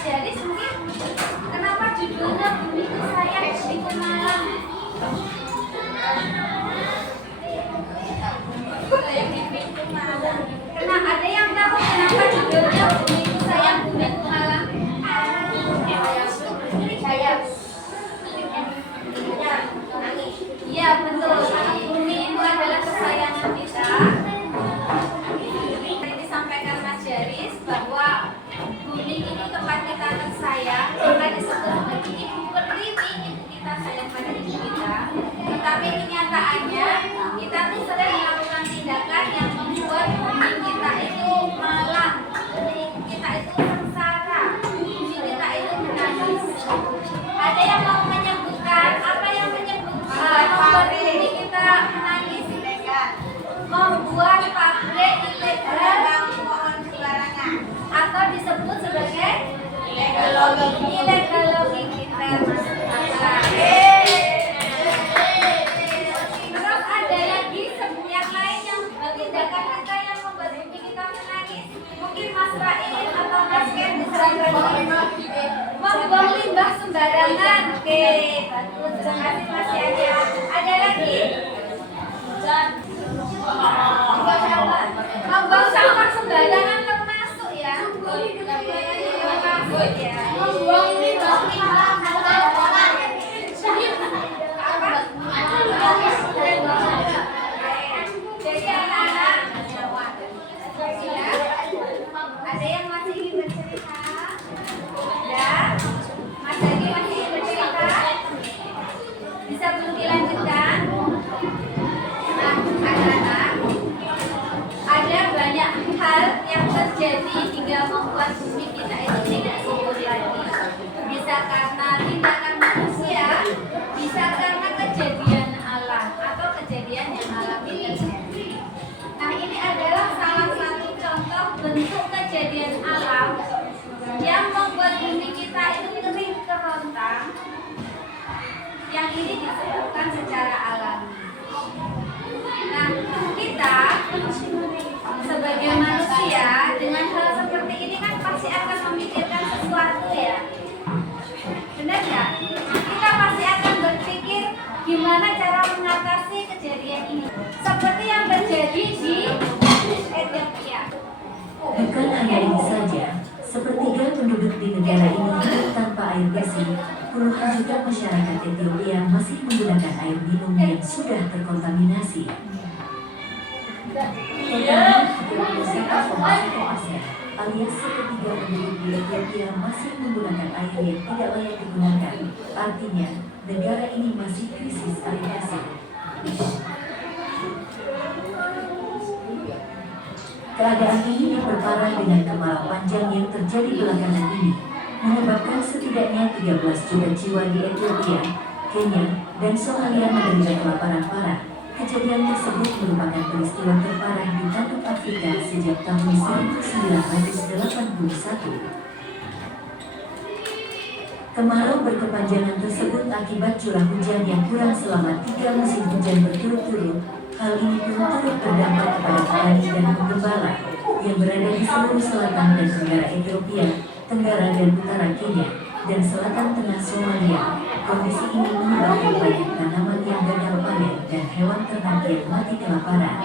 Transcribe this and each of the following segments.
Jaris mungkin kenapa judulnya Bumiku Sayang Bumiku Malang? Kenapa ada yang tahu kenapa judulnya Bumiku Sayang Bumiku Malang? Iya betul. Bumi itu adalah kesayangan kita. Disampaikan Mas Jaris bahwa bumi ini tempat kita tersayang, maka disebut sebagai ibu pertiwi, ibu kita sayang pada ibu kita. Tetapi kenyataannya kita tuh sering melakukan tindakan yang membuat bumi kita itu malang, bumi kita itu sengsara, bumi kita itu menangis. Ada yang mau menyebutkan apa yang menyebutkan membuat bumi kita menangis? Membuat pabrik ilegal pohon sembarangan atau disebut sebagai ilegalogi kita. Terus ada lagi yang lain yang tindakan kita yang membuat bumi kita menangis. Mungkin Mas Raim atau Mas Ken bisa membuang limbah sembarangan. Oke, bagus. Terima kasih Mas Yaya. Ada lagi? Membuang sampah sembarangan termasuk ya. Termasuk ya. Membuang limbah jadi anak-anak ada yang masih ingin bercerita? Ya, Mas Agi masih ingin bercerita? Bisa belum dilanjutkan? Nah, anak-anak, ada banyak hal yang terjadi hingga membuat bumi kita itu tidak subur lagi. Bisa karena tindakan manusia, bisa karena kejadian alam atau kejadian yang alami terjadi. Nah, ini adalah salah satu contoh bentuk kejadian alam yang membuat bumi kita itu kering kerontang. Yang ini disebutkan secara alami. Nah, kita sebagai manusia dengan hal seperti ini kan pasti akan memikirkan sesuatu ya. Benar ya? Kita pasti akan berpikir gimana cara mengatasi kejadian ini. Seperti yang terjadi di Ethiopia. Bukan hanya ini saja, sepertiga penduduk di negara ini hidup tanpa air bersih. Puluhan juta masyarakat Ethiopia masih menggunakan air minum yang sudah terkontaminasi. Total 31,1% alias sepertiga penduduk di Ethiopia masih menggunakan air yang tidak layak digunakan. Artinya, negara ini masih krisis air bersih. Keadaan ini diperparah dengan kemarau panjang yang terjadi belakangan ini, menyebabkan setidaknya 13 juta jiwa di Ethiopia, Kenya, dan Somalia menderita kelaparan parah. Kejadian tersebut merupakan peristiwa terparah di tanah Afrika sejak tahun 1981. Kemarau berkepanjangan tersebut akibat curah hujan yang kurang selama 3 musim hujan berturut-turut. Hal ini pun turut berdampak kepada petani dan penggembala yang berada di seluruh selatan dan tenggara Ethiopia, tenggara dan utara Kenya, dan selatan tengah Somalia. Kondisi ini menyebabkan banyak tanaman yang gagal panen dan hewan ternak yang mati kelaparan.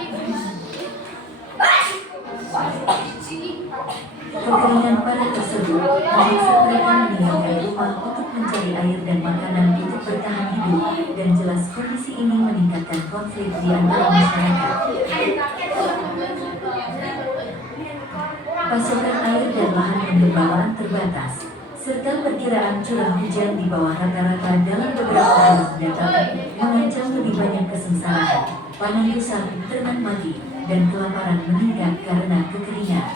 Kekeringan parah tersebut memaksa mereka meninggalkan rumah untuk mencari air dan makanan untuk bertahan hidup, dan jelas kondisi ini meningkatkan konflik di antara masyarakat. Pasokan air dan lahan penggembalaan terbatas, serta perkiraan curah hujan di bawah rata-rata dalam beberapa tahun mendatang mengancam lebih banyak kesengsaraan, panen rusak, ternak mati, dan kelaparan meningkat karena kekeringan.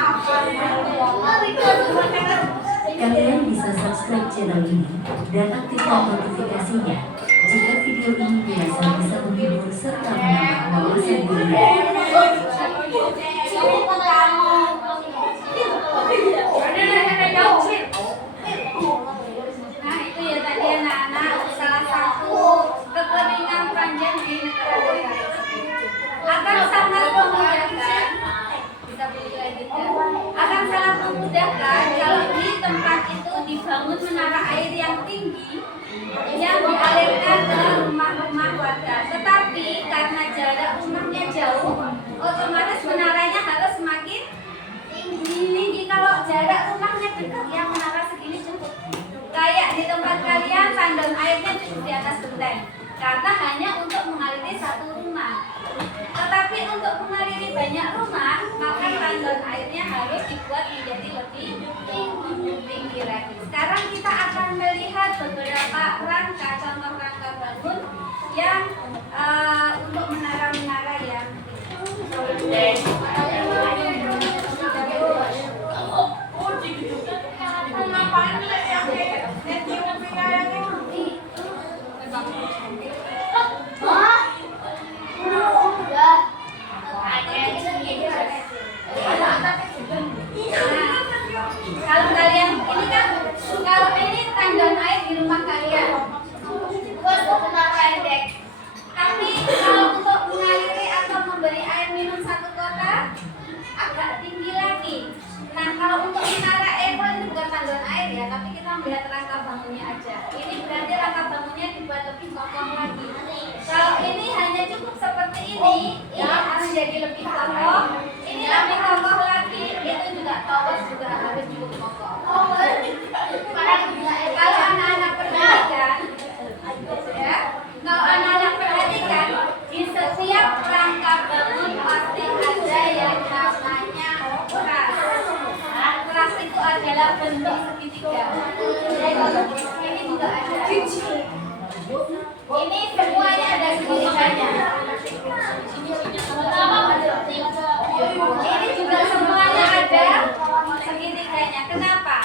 Apa channel ini dan aktifkan notifikasinya jika video ini dirasa bisa menghibur serta menambah wawasan dunia. Nah itu ya tadi anak-anak salah satu kekeringan panjang di negara kita akan sangat memudahkan, bisa dilanjutkan, akan sangat memudahkan kalau di tempat itu dibangun menara air yang tinggi yang dialirkan ke rumah-rumah warga. Tetapi karena jarak rumahnya jauh, otomatis menaranya harus semakin tinggi. Kalau jarak rumahnya dekat, ya menara segini cukup. Kayak di tempat kalian tandon airnya cukup di atas genteng, karena hanya untuk mengaliri satu rumah. Tetapi untuk mengaliri banyak rumah, maka tandon airnya harus dibuat menjadi lebih tinggi lagi. Sekarang kita akan melihat beberapa rangka, contoh rangka bangun yang untuk menara-menara yang kalau kalian ini kan, kalau ini tandon air di rumah kalian, pendek. Tapi kalau untuk mengaliri atau memberi air minum satu kota agak tinggi lagi. Nah kalau untuk menara Evo ini bukan tandon air ya, tapi kita melihat rangka bangunnya aja. Ini berarti rangka bangunnya dibuat lebih kokoh lagi. Kalau ini hanya cukup seperti ini harus jadi lebih kokoh. Ini lebih kokoh lagi, itu juga tower juga harus cukup kokoh. Kalau anak-anak perhatikan, ya, kalau anak-anak perhatikan, di setiap rangka bangun pasti ada yang namanya keras. Keras itu adalah bentuk segitiga. Ini juga ada. Ini semuanya ada segitiganya. Ini juga semuanya ada segitiganya. Kenapa?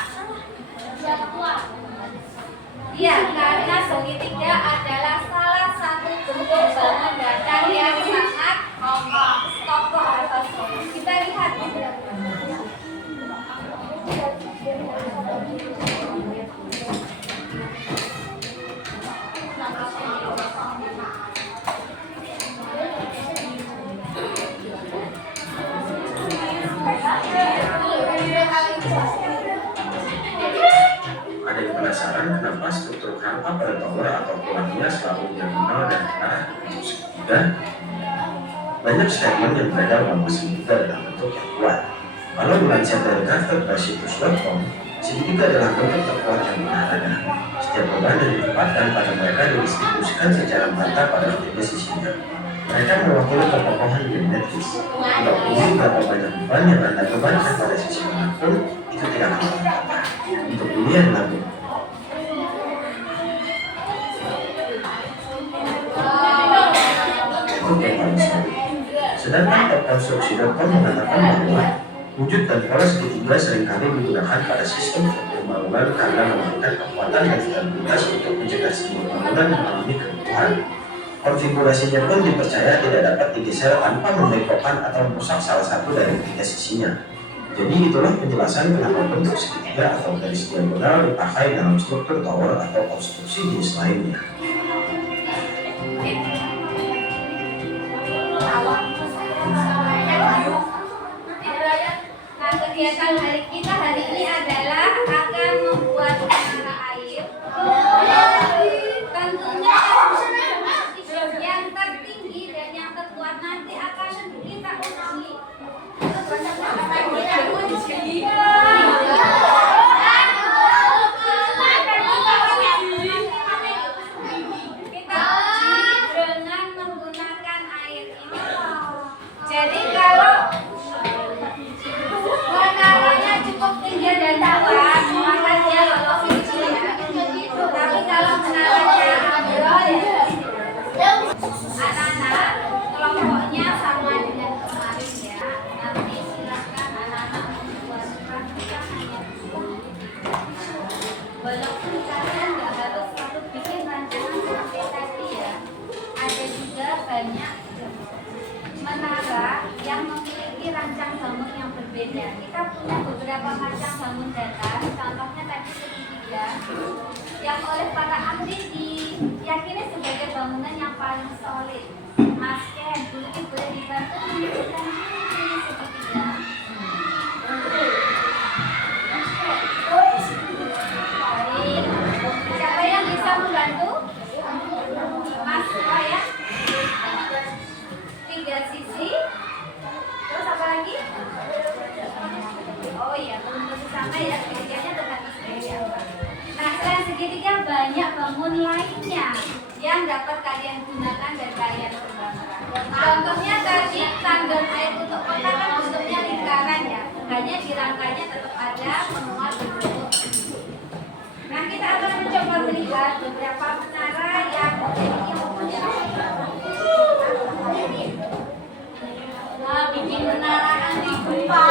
Ya, karena segitiga adalah salah satu bentuk bangun dasar yang sangat kokoh atau solid. Kita lihat Ada yang penasaran kenapa struktur rangka pada tower atau tulangnya selalu diagonal dan arah bentuk segitiga? Banyak segmen yang berada dalam segitiga dalam bentuk yang kuat. Kalau dilansir dari carter.situs.com, segitiga adalah bentuk terkuat yang menaranya. Setiap beban yang ditempatkan pada mereka didistribusikan secara merata pada ketiga sisinya. Mereka mewakili kekokohan geometris. Untuk ini, berapa banyak beban yang Anda bebankan pada sisi manapun, itu tidak akan berkata. Untuk ini adalah sedangkan topkonstruksi.com mengatakan bahwa wujud dan pola segitiga seringkali digunakan pada sistem pembangunan karena memberikan kekuatan dan stabilitas untuk mencegah sebuah bangunan mengalami keruntuhan. Konfigurasinya pun dipercaya tidak dapat digeser tanpa membengkokkan atau merusak salah satu dari ketiga sisinya. Jadi itulah penjelasan kenapa bentuk segitiga atau garis diagonal dipakai dalam struktur tower atau konstruksi jenis lainnya. Nah, kegiatan hari kita hari ini adalah akan membuat menara air. Tentunya yang tertinggi dan yang terkuat nanti akan kita uji. Kita uji dengan menggunakan air ini. Jadi kalau menaranya cukup tinggi dan kuat, maka dia lolos ujian. Tapi kalau menaranya ambrol, banyak menara yang memiliki rancang bangun yang berbeda. Kita punya beberapa macam bangun datar, contohnya tadi segitiga, yang oleh para ahli diyakini sebagai bangunan yang paling solid. Mas Ken, dulu boleh dibantu menunjukkan ini segitiga. Baik, siapa yang bisa membantu? Mas ya? 3 sisi. Terus apa lagi? Oh iya, belum tentu sama ya, segitiganya dengan segitiga. Nah, selain segitiga banyak bangun lainnya yang dapat kalian gunakan dan kalian kembangkan. Contohnya tadi tangga air untuk kota kan bentuknya lingkaran ya, hanya di rangkanya tetap ada menguat bentuk. Nah, kita akan mencoba melihat beberapa menara yang bikin menara anti gempa.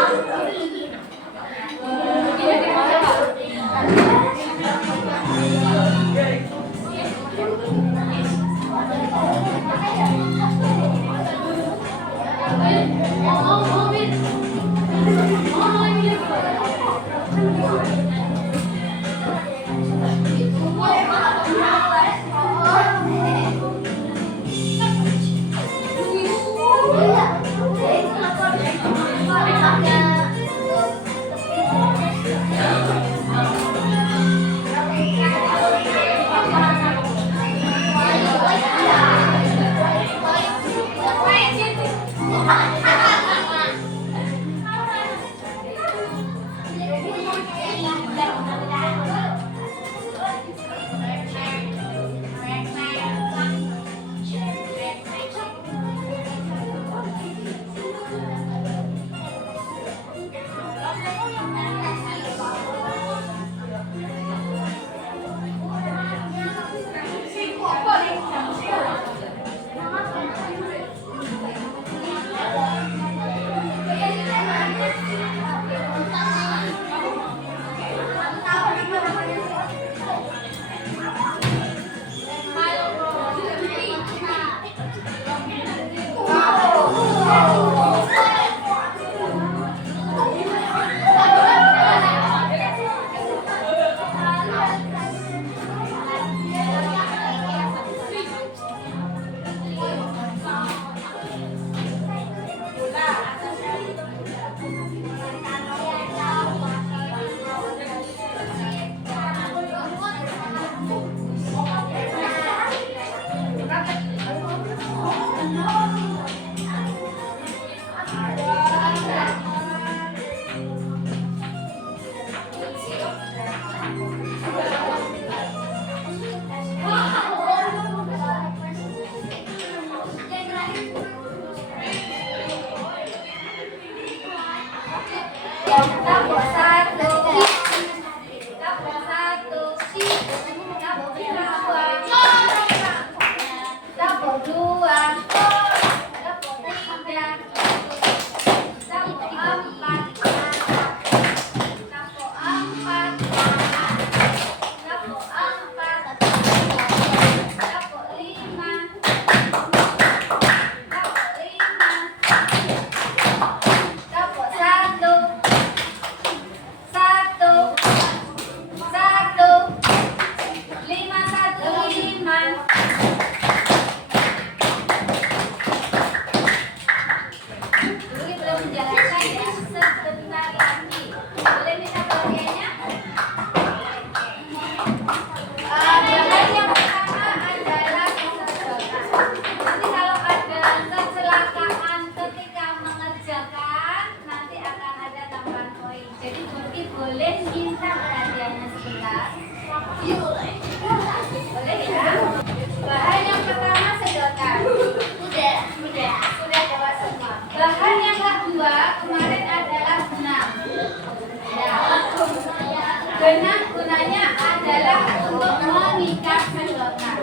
Benang gunanya adalah untuk mengikat sedotan.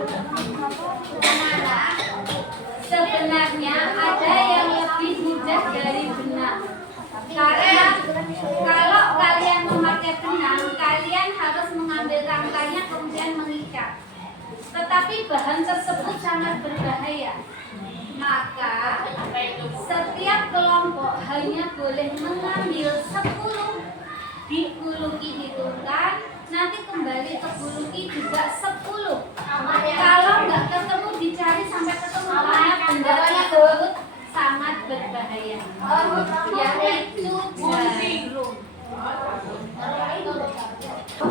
Menara sebenarnya ada yang lebih mudah dari benang. Karena kalau kalian memakai benang, kalian harus mengambil rangkanya kemudian mengikat. Tetapi bahan tersebut sangat berbahaya. Maka setiap kelompok hanya boleh mengambil 10. Di Buluki hitungkan, nanti kembali ke Buluki juga 10. Kalau nggak ketemu dicari sampai ketemu, karena benda tersebut sangat berbahaya, yaitu jarum.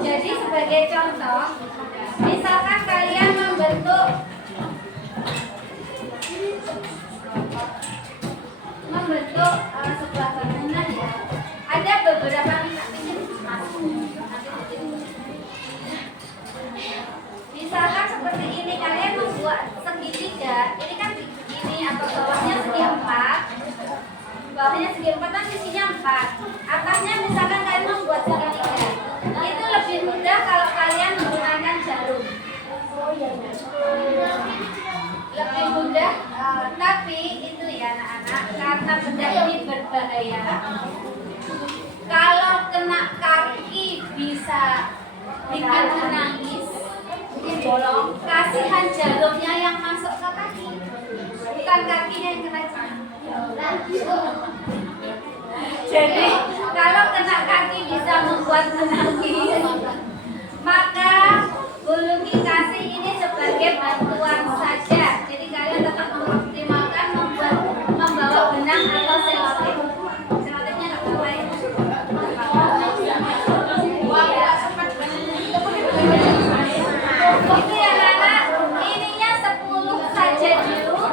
Jadi sebagai contoh, misalkan kalian membentuk sebuah bangunan ya, ada beberapa misalkan seperti ini, kalian membuat segitiga, ini kan begini atau bawahnya segi 4, bawahnya segi 4 dan sisinya 4, atasnya misalkan kalian membuat segitiga, itu lebih mudah kalau kalian menggunakan jarum. Lebih mudah, tapi itu ya anak-anak, karena benda ini berbahaya. Kalau kena kaki bisa bikin menangis, bolong. Kasihan jarumnya yang masuk ke kaki, bukan kakinya yang kena Jadi kalau kena kaki bisa membuat menangis, maka Buluki kasih ini sebagai bantuan saja. Jadi kalian tetap mengoptimalkan membawa benang atau selotip. Selotipnya nggak apa-apa ya. Itu ya anak, ininya 10 saja dulu.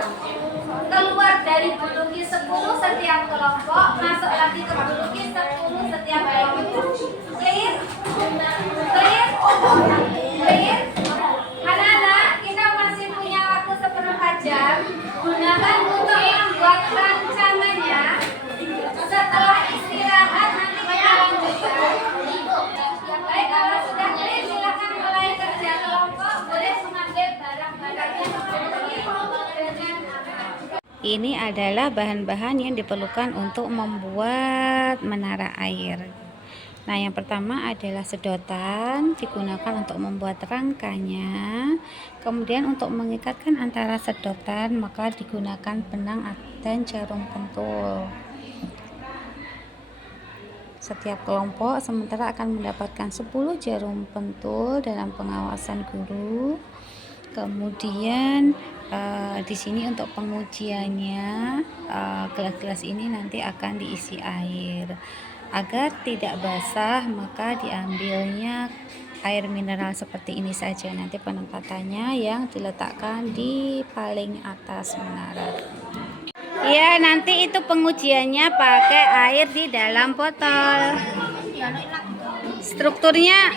Keluar dari Buluki 10 setiap kelompok, masuk lagi ke Buluki 10 setiap kelompok. Clear? Clear? Clear? Anak-anak, kita masih punya waktu 1/4 jam. Gunakan untuk membuat rancangannya. Setelah istirahat nanti kita lanjutkan. Baik, kalau sudah clear silakan mulai kerja kelompok. Boleh mengambil barang-barangnya dengan aman. Ini adalah bahan-bahan yang diperlukan untuk membuat menara air. Nah, yang pertama adalah sedotan, digunakan untuk membuat rangkanya. Kemudian untuk mengikatkan antara sedotan, maka digunakan benang dan jarum pentul. Setiap kelompok sementara akan mendapatkan 10 jarum pentul dalam pengawasan guru. Kemudian di sini untuk pengujiannya, gelas-gelas ini nanti akan diisi air. Agar tidak basah, maka diambilnya air mineral seperti ini saja. Nanti penempatannya yang diletakkan di paling atas menara. Ya, nanti itu pengujiannya pakai air di dalam botol. Strukturnya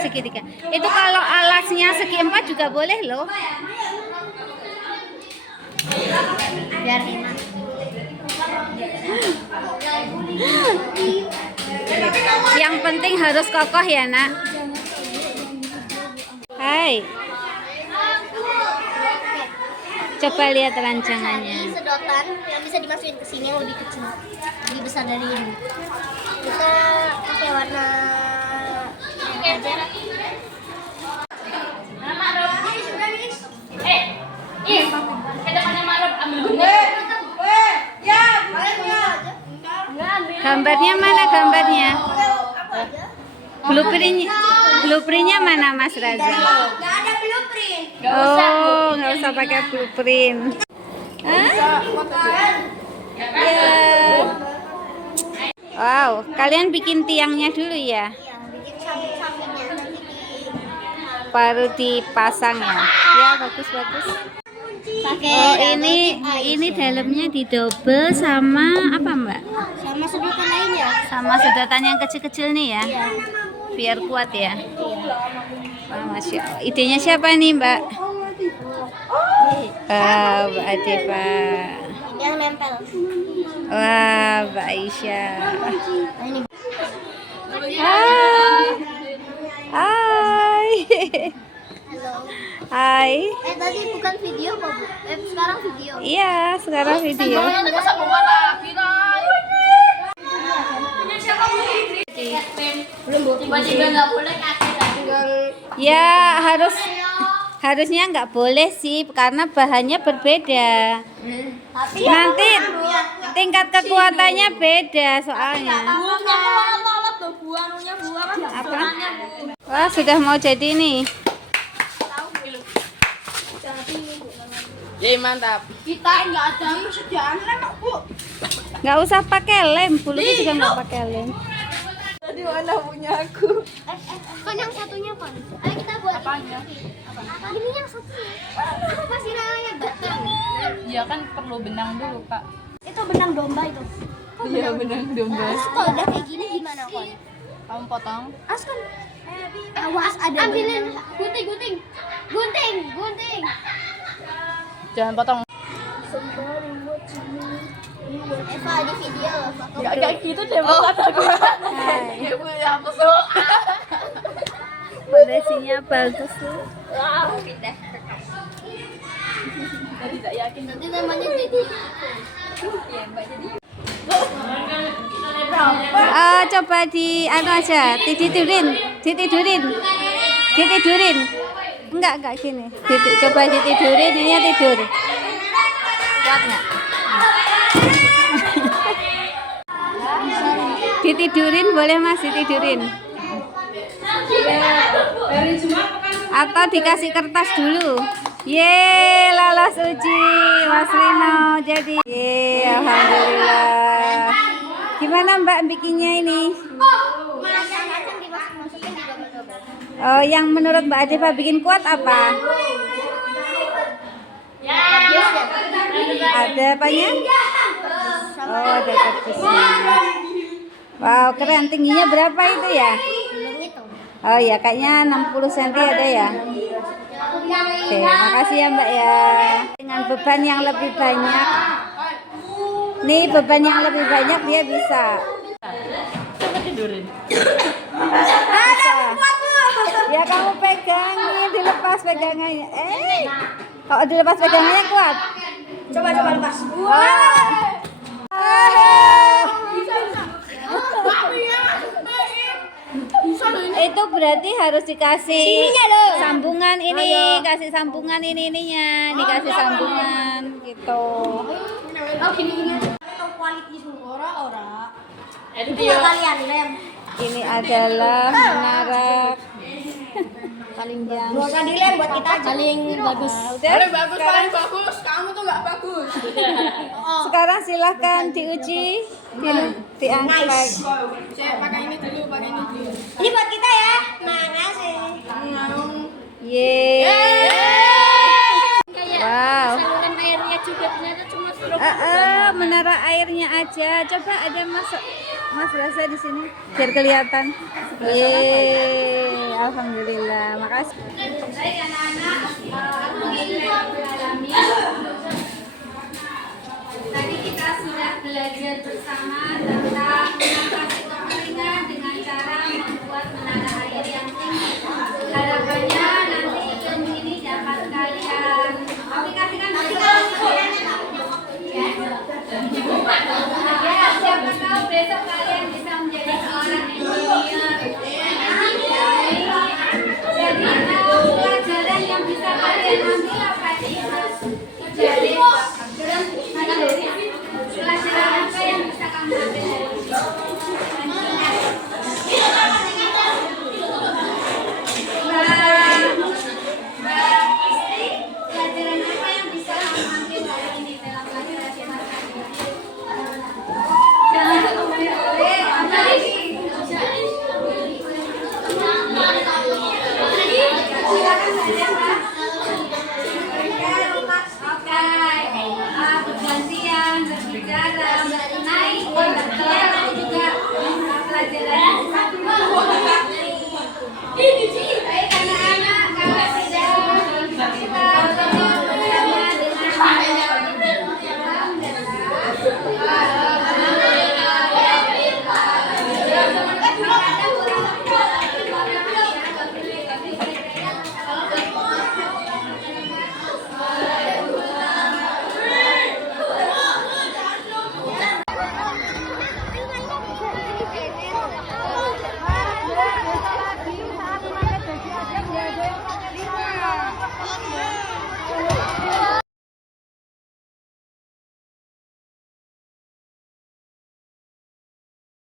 segitiga. Itu kalau alasnya segi 4 juga boleh loh. Biar enak. Yang penting harus kokoh ya nak. Hai, coba lihat rancangannya. Ini sedotan yang bisa dimasukin ke sini yang lebih kecil, lebih besar dari ini. Kita pakai warna aja. Gambarnya mana gambarnya? Blueprintnya mana Mas Raza? Nggak ada blueprint. Oh, nggak usah pakai blueprint. Hah? Ya. Wow, kalian bikin tiangnya dulu ya? Iya, bikin samping-sampingnya nanti Baru dipasang ya? Ya, bagus-bagus. pakai Oh, ini dalamnya didobel sama apa Mbak? sama sedotan lainnya. Sama sedotan yang kecil-kecil nih ya? Iya. Biar kuat ya. Wah, Masya Allah. Idenya siapa nih Mbak? Mbak Adeva. Yang nempel. Wah, Mbak Aisyah. Nah, ini. Hai. Hai. Halo. Hai. Tadi bukan video kok, Bu. Sekarang video. Iya, sekarang video. Belum, Bu. Tiba-tiba nggak boleh kasih Ya, harus Harusnya nggak boleh sih, karena bahannya berbeda. Tapi Nanti tingkat kekuatannya beda soalnya. Apa? Wah, sudah mau jadi nih. Yeay, mantap. kita nggak ada persediaan kok, Bu. Nggak usah pakai lem, bulunya juga nggak pakai lem. Tadi mana punya aku? Kan yang satunya apa? Ayo kita buat Apanya? ini yang satunya. Masih raya batang. Iya kan perlu benang dulu, Kak. Itu benang domba itu. Iya, benang domba. Terus kalau udah kayak gini gimana kon? Kamu potong. As kan awas ada ambilin gunting. Jangan potong. Eva di video. Enggak kayak gitu deh, bukan aku. Ibu ya pesuk. Kondisinya bagus tuh. Pindah. Saya tidak yakin. Nanti namanya jadi. Coba di anu aja, ditidurin. Enggak gini. Coba ditidurin, ini tidur. Kuat nggak? Ditidurin boleh Mas, ditidurin. Atau dikasih kertas dulu. Ye, lolos uji Mas Rino jadi. Ye, alhamdulillah. Gimana Mbak bikinnya ini? Macam-macam dimasukin di double-double. Oh, yang menurut Mbak Adeva bikin kuat apa? Ada apanya? Oh, ada kertasnya. Wow, keren. Tingginya berapa itu ya? Belum itu. Oh ya, kayaknya 60 cm ada ya. Oke, makasih ya Mbak ya. Dengan beban yang lebih banyak. Nih, beban yang lebih banyak dia bisa. Coba tidurin. Bisa. Ya kamu pegangin, dilepas pegangannya. Kalau dilepas pegangannya kuat. Coba lepas. Itu berarti harus dikasih Sininya loh. sambungan ini, kasih sambungan ini-ininya, dikasih sambungan gitu. Oh gini. Atau quality ora. Itu Dia kalian lem. Ini adalah menara paling jauh. Gak usah dilem buat kita paling bagus. Udah, bagus, paling bagus. Kamu tuh nggak bagus. sekarang silahkan diuji, diangkat. Saya pakai ini dulu, pakai ini dulu. Ini buat kita ya. Makasih. Yeay. Kayak Wow. saluran airnya juga ternyata cuma stroke. Menara airnya aja. Coba ada Mas Rasa di sini biar kelihatan. Yeay, alhamdulillah. Makasih. Baik anak-anak, alhamdulillah. Tadi kita sudah belajar bersama tentang mengatasi kekeringan dengan cara membuat menara air yang tinggi. Harapannya nanti ilmu ini dapat kalian aplikasikan bersama. Ya, siapa tahu besok kalian bisa menjadi seorang engineer. Jadi pelajaran yang bisa kalian ambil apa nih?